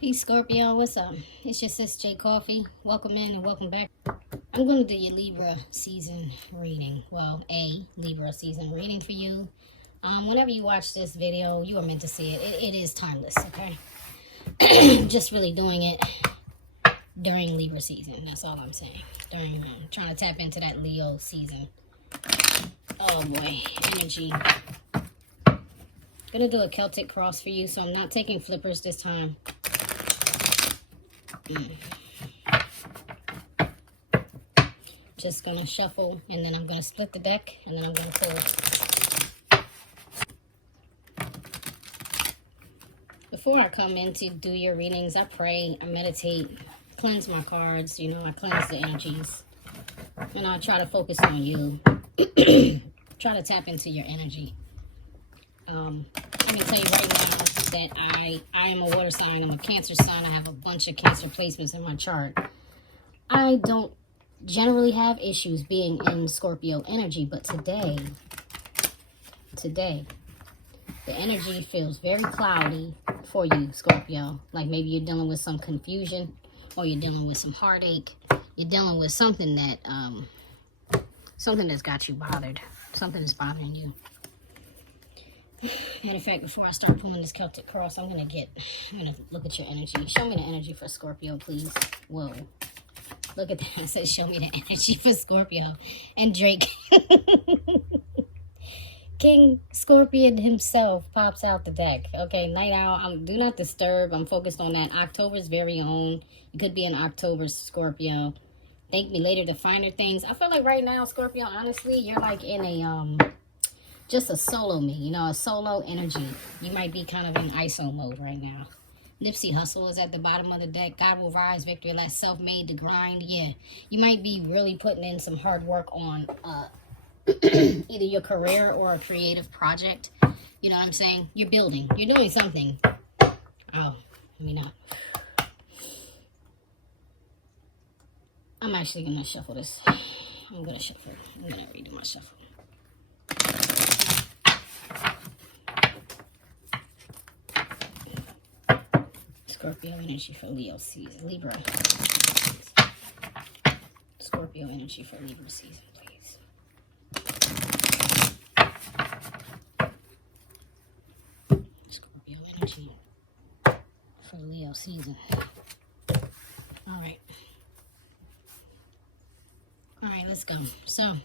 Peace, Scorpio. What's up? It's your sis J Coffee. Welcome in and welcome back. I'm going to do your Libra season reading. Well, a Libra season reading for you. Whenever you watch this video, you are meant to see it. It is timeless, okay? Just really doing it during Libra season. That's all I'm saying. During trying to tap into that Leo season. Oh boy, energy. Gonna do a Celtic cross for you, so I'm not taking flippers this time. Just gonna shuffle, and then I'm gonna split the deck, and then I'm gonna pull. Before I come in to do your readings, I pray, I meditate, cleanse my cards, I cleanse the energies. And I try to focus on you. Try to tap into your energy. Let me tell you right now that I am a water sign. I'm a Cancer sign. I have a bunch of Cancer placements in my chart. I don't generally have issues being in Scorpio energy, but today, the energy feels very cloudy for you, Scorpio. Like maybe you're dealing with some confusion, or you're dealing with some heartache. You're dealing with something that, something that's got you bothered. Something is bothering you. Matter of fact, before I start pulling this Celtic cross, I'm gonna look at your energy. Show me the energy for Scorpio, please. Whoa. Look at that. It says show me the energy for Scorpio. And Drake. King Scorpion himself pops out the deck. Okay, night owl. Do not disturb. I'm focused on that. October's very own. It could be an October Scorpio. Thank me later to finer things. I feel like right now, Scorpio, honestly, you're like in a just a solo me, a solo energy. You might be kind of in ISO mode right now. Nipsey Hussle is at the bottom of the deck. God will rise, victory less, self-made, the grind. Yeah, you might be really putting in some hard work on either your career or a creative project. You know what I'm saying? You're building. You're doing something. Oh, let me not. I'm actually going to shuffle this. I'm going to shuffle. I'm going to redo my shuffle. Scorpio energy for Leo season. Libra. Scorpio energy for Libra season, please. Scorpio energy for Leo season. All right. All right, let's go. So,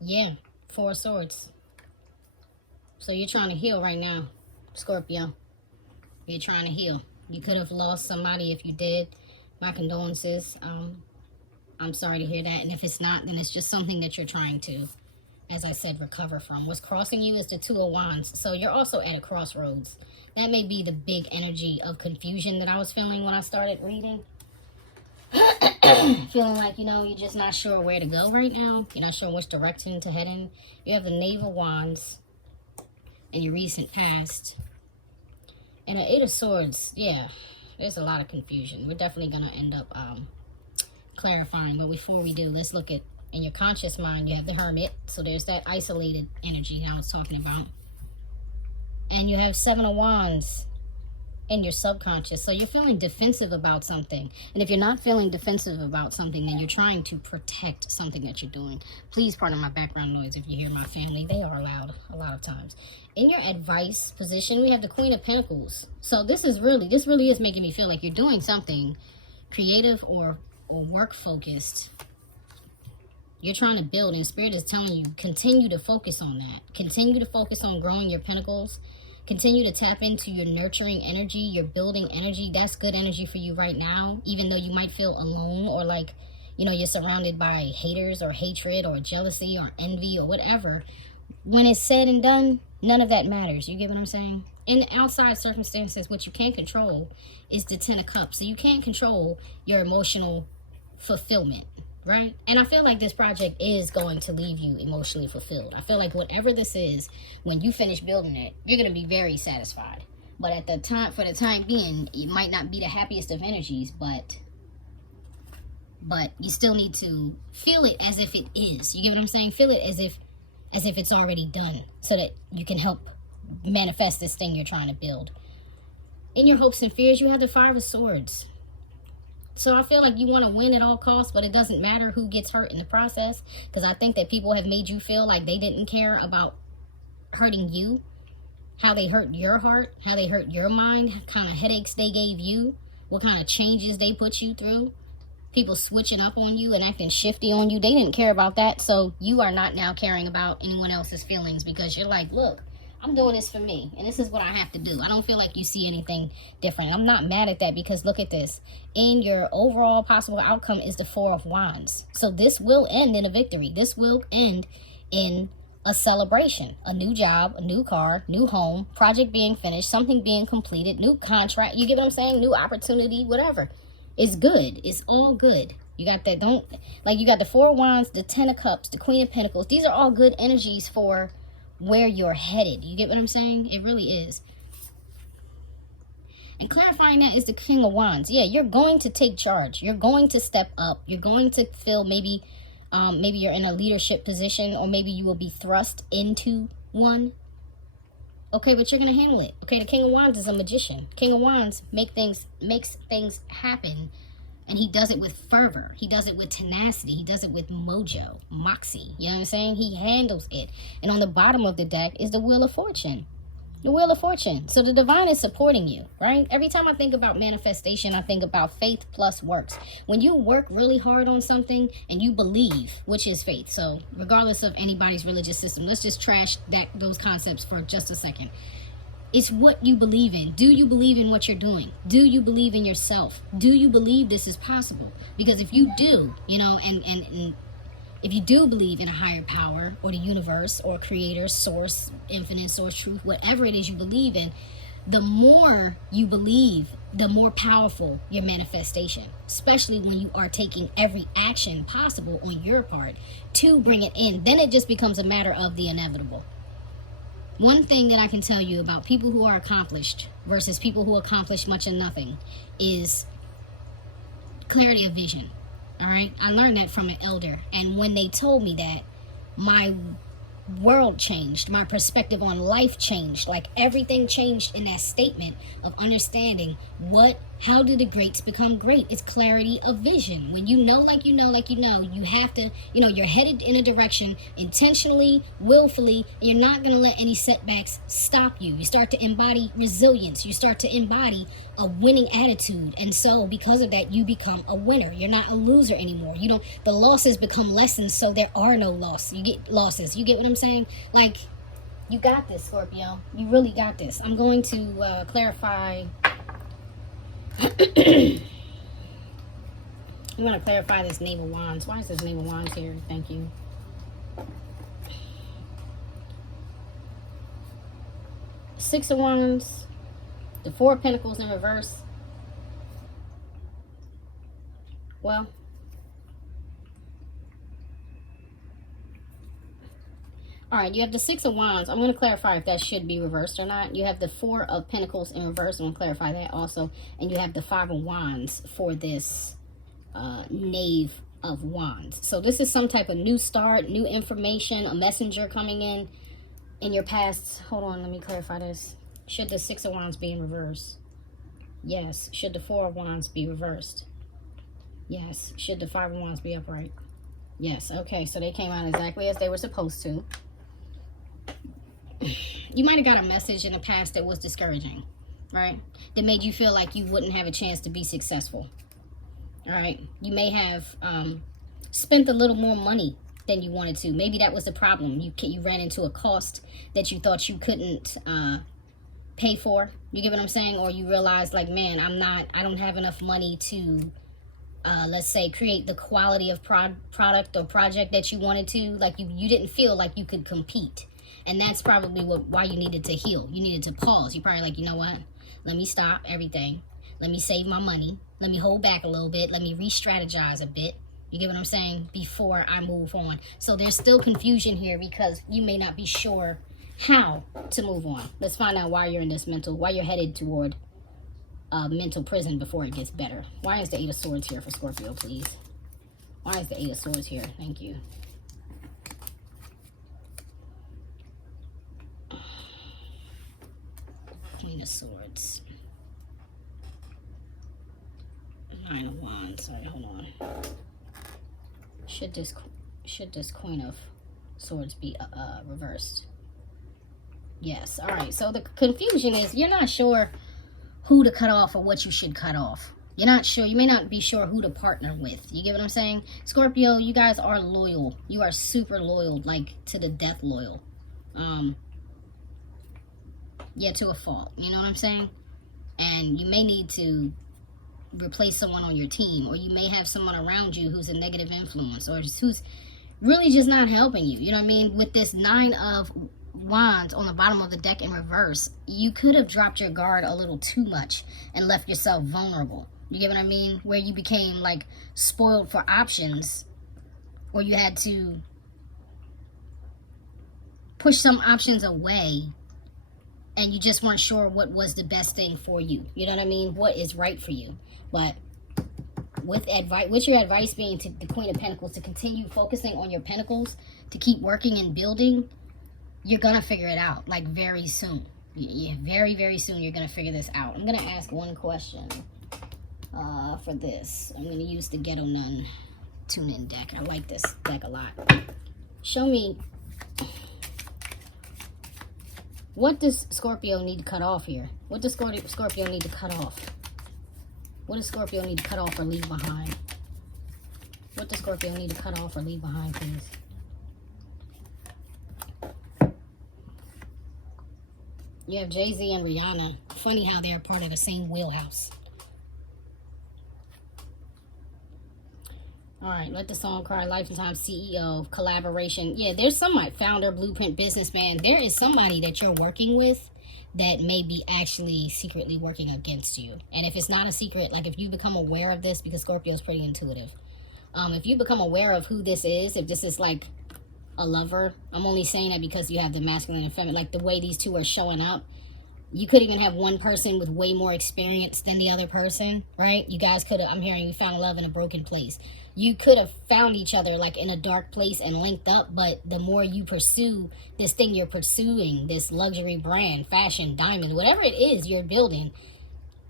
yeah, 4 of Swords. So you're trying to heal right now, Scorpio. You're trying to heal. You could have lost somebody. If you did, my condolences. I'm sorry to hear that. And if it's not, then it's just something that you're trying to, as I said, recover from. What's crossing you is the 2 of Wands. So you're also at a crossroads. That may be the big energy of confusion that I was feeling when I started reading. Feeling like, you're just not sure where to go right now. You're not sure which direction to head in. You have the Knave of Wands in your recent past. And an 8 of Swords, yeah, there's a lot of confusion. We're definitely going to end up clarifying. But before we do, let's look at, in your conscious mind, you have the Hermit. So there's that isolated energy I was talking about. And you have 7 of Wands in your subconscious. So you're feeling defensive about something. And if you're not feeling defensive about something, then you're trying to protect something that you're doing. Please pardon my background noise if you hear my family. They are loud a lot of times. In your advice position, we have the Queen of Pentacles. So this really is making me feel like you're doing something creative or work focused. You're trying to build, and Spirit is telling you, continue to focus on that. Continue to focus on growing your pentacles. Continue to tap into your nurturing energy, your building energy. That's good energy for you right now, even though you might feel alone or like, you're surrounded by haters or hatred or jealousy or envy or whatever. When it's said and done, none of that matters. You get what I'm saying? In outside circumstances, what you can't control is the 10 of Cups. So you can't control your emotional fulfillment, right? And I feel like this project is going to leave you emotionally fulfilled. I feel like whatever this is, when you finish building it, you're going to be very satisfied. But at the time, for the time being, it might not be the happiest of energies, but you still need to feel it as if it is. You get what I'm saying? Feel it as if it's already done, so that you can help manifest this thing you're trying to build. In your hopes and fears, you have the Five of Swords. So I feel like you want to win at all costs, but it doesn't matter who gets hurt in the process. Because I think that people have made you feel like they didn't care about hurting you. How they hurt your heart, how they hurt your mind, what kind of headaches they gave you, what kind of changes they put you through. People switching up on you and acting shifty on you. They didn't care about that. So you are not now caring about anyone else's feelings because you're like, look, I'm doing this for me, and this is what I have to do. I don't feel like you see anything different. I'm not mad at that because look at this. In your overall possible outcome is the Four of Wands. So this will end in a victory. This will end in a celebration, a new job, a new car, new home, project being finished, something being completed, new contract. You get what I'm saying? New opportunity, whatever. It's good. It's all good. You got that. You got the Four of Wands, the Ten of Cups, the Queen of Pentacles. These are all good energies for where you're headed. You get what I'm saying? It really is. And clarifying that is the King of Wands. Yeah, you're going to take charge. You're going to step up. You're going to feel maybe you're in a leadership position, or maybe you will be thrust into one. Okay, but you're going to handle it. Okay, the King of Wands is a magician. King of Wands makes things happen, and he does it with fervor. He does it with tenacity. He does it with mojo, moxie. You know what I'm saying? He handles it. And on the bottom of the deck is the Wheel of Fortune. The Wheel of Fortune. So the divine is supporting you, right? Every time I think about manifestation, I think about faith plus works. When you work really hard on something and you believe, which is faith. So regardless of anybody's religious system, let's just trash those concepts for just a second. It's what you believe in. Do you believe in what you're doing? Do you believe in yourself? Do you believe this is possible? Because if you do, and if you do believe in a higher power or the universe or creator, source, infinite source, truth, whatever it is you believe in, the more you believe, the more powerful your manifestation, especially when you are taking every action possible on your part to bring it in. Then it just becomes a matter of the inevitable. One thing that I can tell you about people who are accomplished versus people who accomplish much of nothing is clarity of vision. All right, I learned that from an elder, and when they told me that, my world changed, my perspective on life changed. Like everything changed in that statement of understanding how do the greats become great? It's clarity of vision. When you know, you have to, you're headed in a direction intentionally, willfully, and you're not going to let any setbacks stop you. You start to embody resilience. You start to embody a winning attitude. And so because of that, you become a winner. You're not a loser anymore. The losses become lessons, so there are no losses. You get losses. You get what I'm saying? Like, you got this, Scorpio. You really got this. I'm going to clarify. I'm going to clarify this Knave of Wands. Why is this Knave of Wands here? Thank you. Six of Wands. The Four of Pentacles in reverse. Well, all right, you have the Six of Wands. I'm going to clarify if that should be reversed or not. You have the Four of Pentacles in reverse. I'm going to clarify that also. And you have the Five of Wands for this Knave of Wands. So this is some type of new start, new information, a messenger coming in your past. Hold on, let me clarify this. Should the Six of Wands be in reverse? Yes. Should the Four of Wands be reversed? Yes. Should the Five of Wands be upright? Yes. Okay, so they came out exactly as they were supposed to. You might have got a message in the past that was discouraging, right? That made you feel like you wouldn't have a chance to be successful. All right. You may have spent a little more money than you wanted to. Maybe that was the problem. You ran into a cost that you thought you couldn't pay for. You get what I'm saying? Or you realize, like, man, I don't have enough money to let's say create the quality of product or project that you wanted to. Like you didn't feel like you could compete. And that's probably why you needed to heal. You needed to pause. You're probably like, you know what? Let me stop everything. Let me save my money. Let me hold back a little bit. Let me re-strategize a bit. You get what I'm saying? Before I move on. So there's still confusion here because you may not be sure how to move on. Let's find out why you're in this why you're headed toward mental prison before it gets better. Why is the Eight of Swords here for Scorpio, please? Why is the Eight of Swords here? Thank you. Queen of Swords. Nine of Wands. All right, hold on. Should this Queen of Swords be reversed? Yes. All right. So the confusion is you're not sure who to cut off or what you should cut off. You're not sure. You may not be sure who to partner with. You get what I'm saying? Scorpio, you guys are loyal. You are super loyal, like to the death loyal. Yeah, to a fault. You know what I'm saying? And you may need to replace someone on your team, or you may have someone around you who's a negative influence, or who's really just not helping you. You know what I mean? With this Nine of Wands on the bottom of the deck in reverse, you could have dropped your guard a little too much and left yourself vulnerable. You get what I mean? Where you became like spoiled for options, or you had to push some options away and you just weren't sure what was the best thing for you. You know what I mean? What is right for you. But with your advice being to the Queen of Pentacles to continue focusing on your pentacles, to keep working and building, you're going to figure it out, like very soon. Yeah, very, very soon you're going to figure this out. I'm going to ask one question for this. I'm going to use the Ghetto Nun tune-in deck. I like this deck a lot. Show me, what does Scorpio need to cut off here? What does Scorpio need to cut off? What does Scorpio need to cut off or leave behind? What does Scorpio need to cut off or leave behind, please? You have Jay-Z and Rihanna. Funny how they're part of the same wheelhouse. All right, let the song cry. Lifetime CEO, collaboration. Yeah, there's somebody, founder, blueprint, businessman. There is somebody that you're working with that may be actually secretly working against you. And if it's not a secret, like if you become aware of this, because Scorpio is pretty intuitive. If you become aware of who this is, if this is like a lover, I'm only saying that because you have the masculine and feminine, like the way these two are showing up. You could even have one person with way more experience than the other person, right? You guys could have, I'm hearing you found love in a broken place. You could have found each other like in a dark place and linked up, but the more you pursue this thing you're pursuing, this luxury brand, fashion, diamond, whatever it is you're building,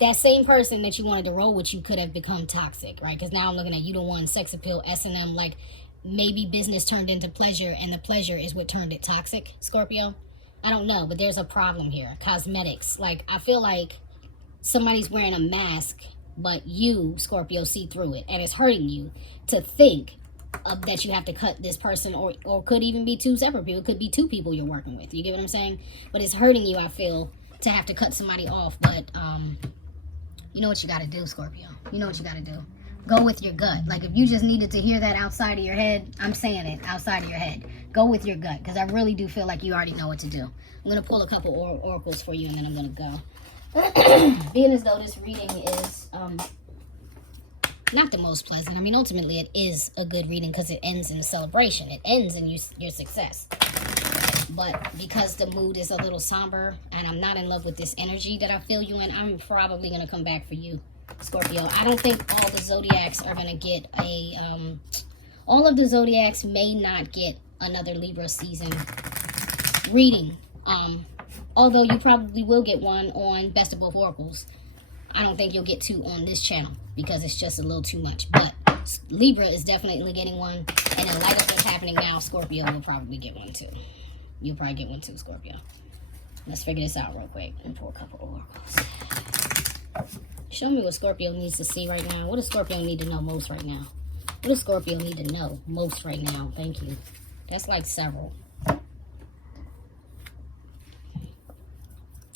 that same person that you wanted to roll with you could have become toxic, right? Because now I'm looking at you the one, sex appeal, S&M, like maybe business turned into pleasure and the pleasure is what turned it toxic, Scorpio. I don't know, but there's a problem here. Cosmetics. Like, I feel like somebody's wearing a mask, but you, Scorpio, see through it. And it's hurting you to think that you have to cut this person, or could even be two separate people. It could be two people you're working with. You get what I'm saying? But it's hurting you, I feel, to have to cut somebody off. But you know what you got to do, Scorpio. You know what you got to do. Go with your gut. Like, if you just needed to hear that outside of your head, I'm saying it, outside of your head. Go with your gut, because I really do feel like you already know what to do. I'm going to pull a couple oracles for you, and then I'm going to go. Being as though this reading is not the most pleasant. I mean, ultimately, it is a good reading because it ends in a celebration. It ends in your success. But because the mood is a little somber, and I'm not in love with this energy that I feel you in, I'm probably going to come back for you, Scorpio. I don't think all the zodiacs are going to get all of the zodiacs may not get another Libra season reading. Although you probably will get one on Best of Both Oracles. I don't think you'll get two on this channel because it's just a little too much. But Libra is definitely getting one. And in light of what's happening now, Scorpio will probably get one too. You'll probably get one too, Scorpio. Let's figure this out real quick and pull a couple oracles. Show me what Scorpio needs to see right now. What does Scorpio need to know most right now? What does Scorpio need to know most right now? Thank you. That's like several.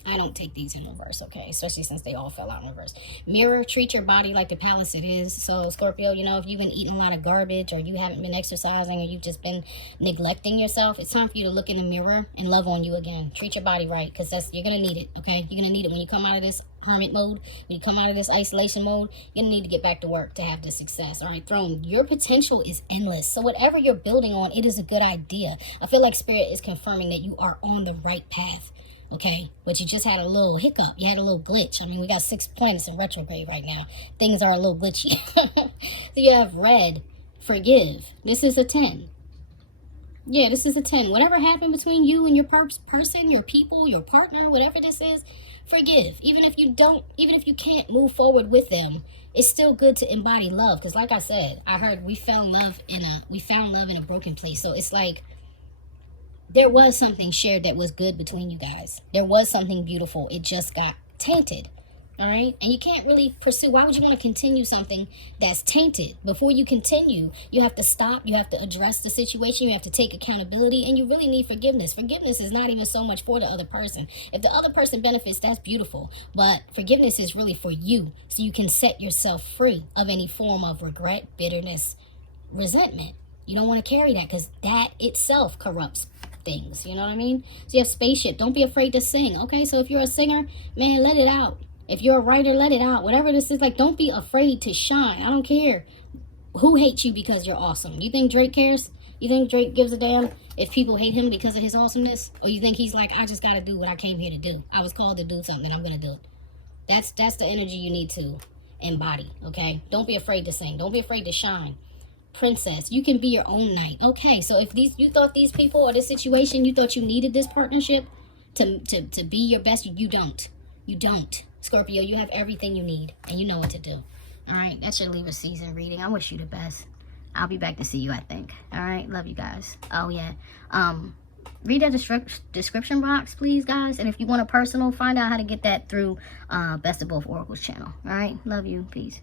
I don't take these in reverse, okay? Especially since they all fell out in reverse. Mirror, treat your body like the palace it is. So, Scorpio, you know, if you've been eating a lot of garbage, or you haven't been exercising, or you've just been neglecting yourself, it's time for you to look in the mirror and love on you again. Treat your body right, because you're going to need it, okay? You're going to need it when you come out of this hermit mode, when you come out of this isolation mode. You're going to need to get back to work to have the success. All right, Throne, your potential is endless. So whatever you're building on, it is a good idea. I feel like Spirit is confirming that you are on the right path. Okay, but you just had a little hiccup. You had a little glitch. I mean, we got 6 planets in retrograde right now. Things are a little glitchy. So you have Red, forgive. This is a 10. Yeah, this is a 10. Whatever happened between you and your person, your people, your partner, whatever this is, forgive. Even if you can't move forward with them, it's still good to embody love. Because like I said, I heard we found love in a broken place. So it's like there was something shared that was good between you guys. There was something beautiful. It just got tainted. All right. And you can't really pursue. Why would you want to continue something that's tainted? Before you continue, you have to stop. You have to address the situation. You have to take accountability, and you really need forgiveness. Forgiveness is not even so much for the other person. If the other person benefits, that's beautiful. But forgiveness is really for you, so you can set yourself free of any form of regret, bitterness, resentment. You don't want to carry that, because that itself corrupts things. You know what I mean? So you have spaceship. Don't be afraid to sing. Okay. So if you're a singer, man, let it out. If you're a writer, let it out. Whatever this is, like, don't be afraid to shine. I don't care who hates you because you're awesome. You think Drake cares? You think Drake gives a damn if people hate him because of his awesomeness? Or you think he's like, I just got to do what I came here to do. I was called to do something. I'm going to do it. That's the energy you need to embody, okay? Don't be afraid to sing. Don't be afraid to shine. Princess, you can be your own knight. Okay, so if you thought these people or this situation, you thought you needed this partnership to be your best, you don't. You don't. Scorpio, you have everything you need, and you know what to do. All right, that's your Libra season reading. I wish you the best. I'll be back to see you, I think. All right, love you guys. Oh, yeah. Read that description box, please, guys. And if you want a personal, find out how to get that through Best of Both Oracles channel. All right, love you. Peace.